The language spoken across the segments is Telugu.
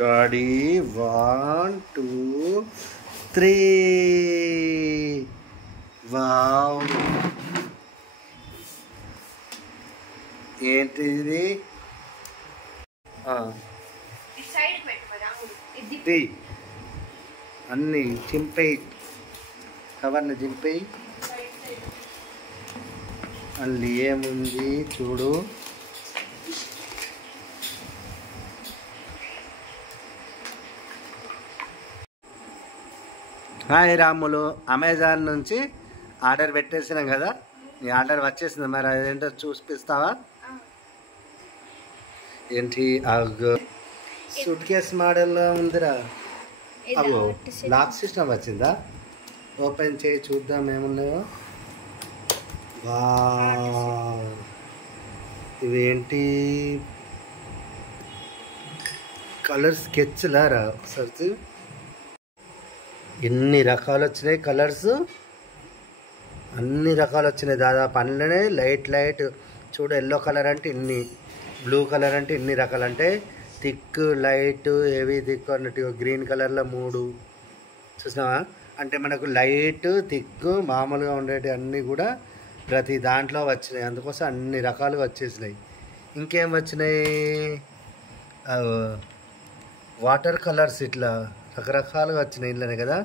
డాడీ 1 2 3 వావ్ ఏంటిది అన్నీ చింపేయి కవర్ని చింపేయి అందులో ఏముంది చూడు హాయ్ రాములు అమెజాన్ నుంచి ఆర్డర్ పెట్టేసినాం కదా నీ ఆర్డర్ వచ్చేసింది మరి అదేంటో చూపిస్తావా ఏంటి సూట్ కేస్ మోడల్లో ఉందిరా అగో లాక్ సిస్టమ్ వచ్చిందా ఓపెన్ చేయి చూద్దాం ఏమున్నాయో ఇవేంటి కలర్ స్కెచ్లారా సర్చ్ ఎన్ని రకాలు వచ్చినాయి కలర్స్ అన్ని రకాలు వచ్చినాయి దాదాపు అందులోనే లైట్ చూడు ఎల్లో కలర్ అంటే ఇన్ని బ్లూ కలర్ అంటే ఇన్ని రకాలు అంటే థిక్ లైట్ హెవీ థిక్ అన్నట్టు గ్రీన్ కలర్లో 3 చూసినావా అంటే మనకు లైట్ థిక్ మామూలుగా ఉండేవి అన్నీ కూడా ప్రతి దాంట్లో వచ్చినాయి అందుకోసం అన్ని రకాలుగా వచ్చేసినాయి ఇంకేం వచ్చినాయి వాటర్ కలర్స్ ఇట్లా రకరకాలుగా వచ్చినాయి ఇంట్లోనే కదా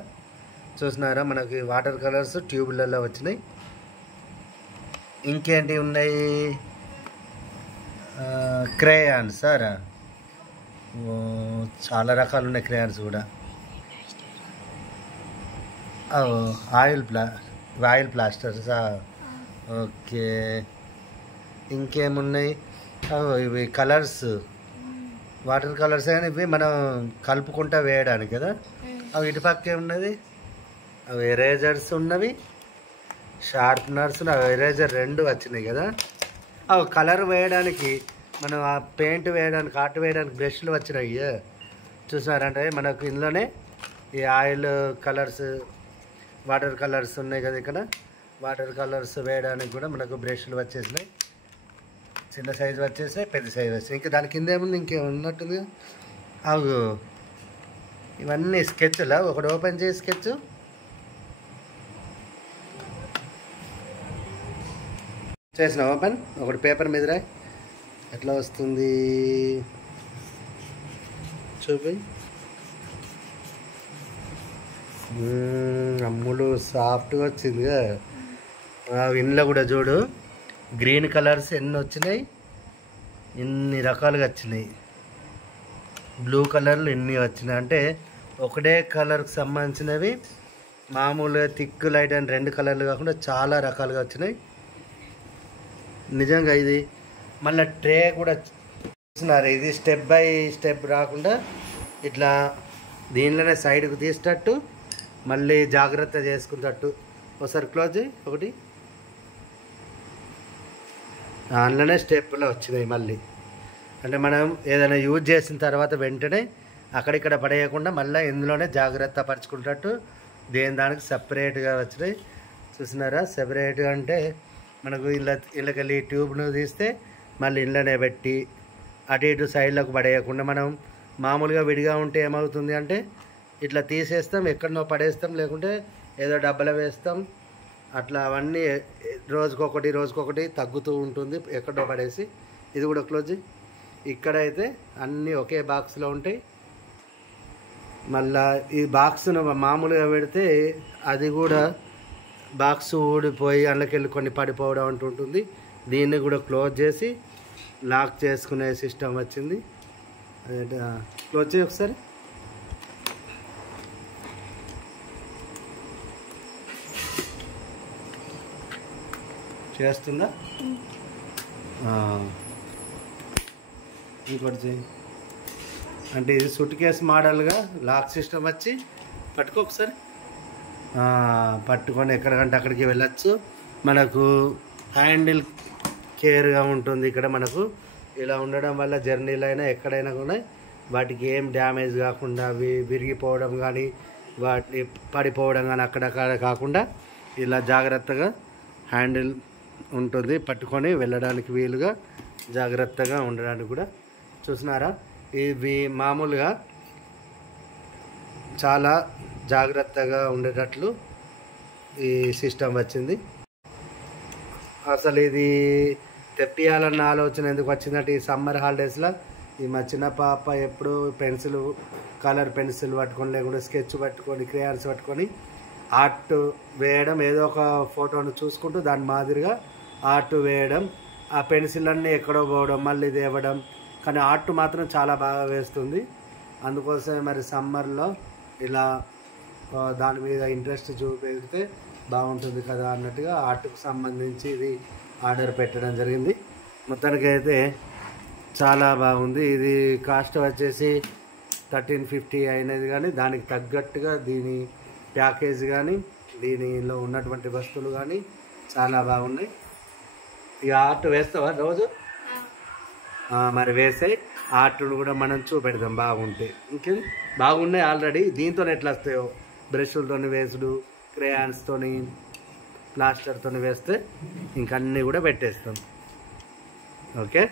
చూసినారా మనకి వాటర్ కలర్స్ ట్యూబ్లలో వచ్చినాయి ఇంకేంటి ఉన్నాయి క్రేయాన్స్ సారా చాలా రకాలు ఉన్నాయి క్రేయాన్స్ కూడా ఆయిల్ ప్లాస్టర్సా ఓకే ఇంకేమున్నాయి ఇవి కలర్స్ వాటర్ కలర్స్ కానీ ఇవి మనం కలుపుకుంటా వేయడానికి కదా అవి ఇటుపక్క ఏమున్నది అవి ఎరేజర్స్ ఉన్నవి షార్ప్నర్స్ అవి ఎరేజర్ 2 వచ్చినాయి కదా అవి కలర్ వేయడానికి మనం ఆ పెయింట్ వేయడానికి ఆర్ట్ వేయడానికి బ్రష్లు వచ్చినాయి చూసారంటే మనకు ఇందులోనే ఈ ఆయిల్ కలర్స్ వాటర్ కలర్స్ ఉన్నాయి కదా ఇక్కడ వాటర్ కలర్స్ వేయడానికి కూడా మనకు బ్రష్లు వచ్చేసినాయి చిన్న సైజు వచ్చేసాయి పెద్ద సైజు వచ్చాయి ఇంకా దాని కింద ఏముంది ఇంకేమున్నట్టుంది అవు ఇవన్నీ స్కెచ్లా ఒకటి ఓపెన్ చేసి స్కెచ్ చేసిన ఓపెన్ ఒకటి పేపర్ మీద రాయి ఎట్లా వస్తుంది చూపి అమ్ములు సాఫ్ట్గా వచ్చిందిగా ఇంట్లో కూడా చూడు గ్రీన్ కలర్స్ ఎన్ని వచ్చినాయి ఇన్ని రకాలుగా వచ్చినాయి బ్లూ కలర్లు ఎన్ని వచ్చినాయి అంటే ఒకటే కలర్కి సంబంధించినవి మామూలుగా థిక్ లైట్ అండ్ 2 కలర్లు కాకుండా చాలా రకాలుగా వచ్చినాయి నిజంగా ఇది మళ్ళీ ట్రే కూడా చూస్తున్నారు ఇది స్టెప్ బై స్టెప్ రాకుండా ఇట్లా దీనిలోనే సైడ్కు తీసేటట్టు మళ్ళీ జాగ్రత్త చేసుకున్నట్టు ఒకసారి క్లోజ్ చేయి ఒకటి దానిలోనే స్టెప్లో వచ్చినాయి మళ్ళీ అంటే మనం ఏదైనా యూజ్ చేసిన తర్వాత వెంటనే అక్కడిక్కడ పడేయకుండా మళ్ళీ ఇందులోనే జాగ్రత్త పరుచుకున్నట్టు దానికి సపరేట్గా వచ్చినాయి చూసినారా సెపరేట్గా అంటే మనకు ఇళ్ళకెళ్ళి ట్యూబ్ను తీస్తే మళ్ళీ ఇంట్లోనే పెట్టి అటు ఇటు సైడ్లకు పడేయకుండా మనం మామూలుగా విడిగా ఉంటే ఏమవుతుంది అంటే ఇట్లా తీసేస్తాం ఎక్కడనో పడేస్తాం లేకుంటే ఏదో డబ్బలో వేస్తాం అట్లా అవన్నీ రోజుకొకటి తగ్గుతూ ఉంటుంది ఎక్కడో పడేసి ఇది కూడా క్లోజ్ ఇక్కడైతే అన్నీ ఒకే బాక్స్లో ఉంటాయి మళ్ళా ఈ బాక్స్ను మామూలుగా పెడితే అది కూడా బాక్స్ ఊడిపోయి అందులోకెళ్ళి కొన్ని పడిపోవడం అంటుంటుంది దీన్ని కూడా క్లోజ్ చేసి లాక్ చేసుకునే సిస్టమ్ వచ్చింది క్లోజ్ చేయి ఒకసారి చేస్తుందా ఇంకోటి చేయి అంటే ఇది సూట్ కేస్ మోడల్గా లాక్ సిస్టమ్ వచ్చి పట్టుకో ఒకసారి పట్టుకొని ఎక్కడికంటే అక్కడికి వెళ్ళచ్చు మనకు హ్యాండిల్ కేర్గా ఉంటుంది ఇక్కడ మనకు ఇలా ఉండడం వల్ల జర్నీలో అయినా ఎక్కడైనా కూడా వాటికి ఏం డ్యామేజ్ కాకుండా అవి విరిగిపోవడం కానీ వాటిని పడిపోవడం కానీ అక్కడక్కడ కాకుండా ఇలా జాగ్రత్తగా హ్యాండిల్ ఉంటుంది పట్టుకొని వెళ్ళడానికి వీలుగా జాగ్రత్తగా ఉండడానికి కూడా చూసినారా ఇవి మామూలుగా చాలా జాగ్రత్తగా ఉండేటట్లు ఈ సిస్టమ్ వచ్చింది. అసలు ఇది తెప్పియాలన్న ఆలోచన ఎందుకు వచ్చిందంటే ఈ సమ్మర్ హాలిడేస్లో మా చిన్న పాప ఎప్పుడు కలర్ పెన్సిల్ పట్టుకొని లేకుంటే స్కెచ్ పట్టుకొని క్రేయాన్స్ పట్టుకొని ఆర్ట్ వేయడం, ఏదో ఒక ఫోటోను చూసుకుంటూ దాని మాదిరిగా ఆర్ట్ వేయడం, ఆ పెన్సిల్ అన్నీ ఎక్కడో పోవడం మళ్ళీ తేవడం, కానీ ఆర్ట్ మాత్రం చాలా బాగా వేస్తుంది. అందుకోసమే మరి సమ్మర్లో ఇలా దాని మీద ఇంట్రెస్ట్ చూపెడితే బాగుంటుంది కదా అన్నట్టుగా ఆర్ట్కు సంబంధించి ఇది ఆర్డర్ పెట్టడం జరిగింది. మొత్తానికి అయితే చాలా బాగుంది. ఇది కాస్ట్ వచ్చేసి 1350 అయినది, కానీ దానికి తగ్గట్టుగా దీని ప్యాకేజ్ కానీ దీనిలో ఉన్నటువంటి వస్తువులు కానీ చాలా బాగున్నాయి. ఈ ఆర్ట్ వేస్తావా రోజు? మరి వేసే ఆర్ట్ను కూడా మనం చూపెడదాం బాగుంటాయి. ఇంకేం బాగున్నాయి ఆల్రెడీ. దీంతో ఎట్లా వస్తాయో బ్రష్లతో వేసుడు, క్రేయాన్స్తో, ప్లాస్టర్తో వేస్తే ఇంకన్నీ కూడా పెట్టేస్తాం. ఓకే.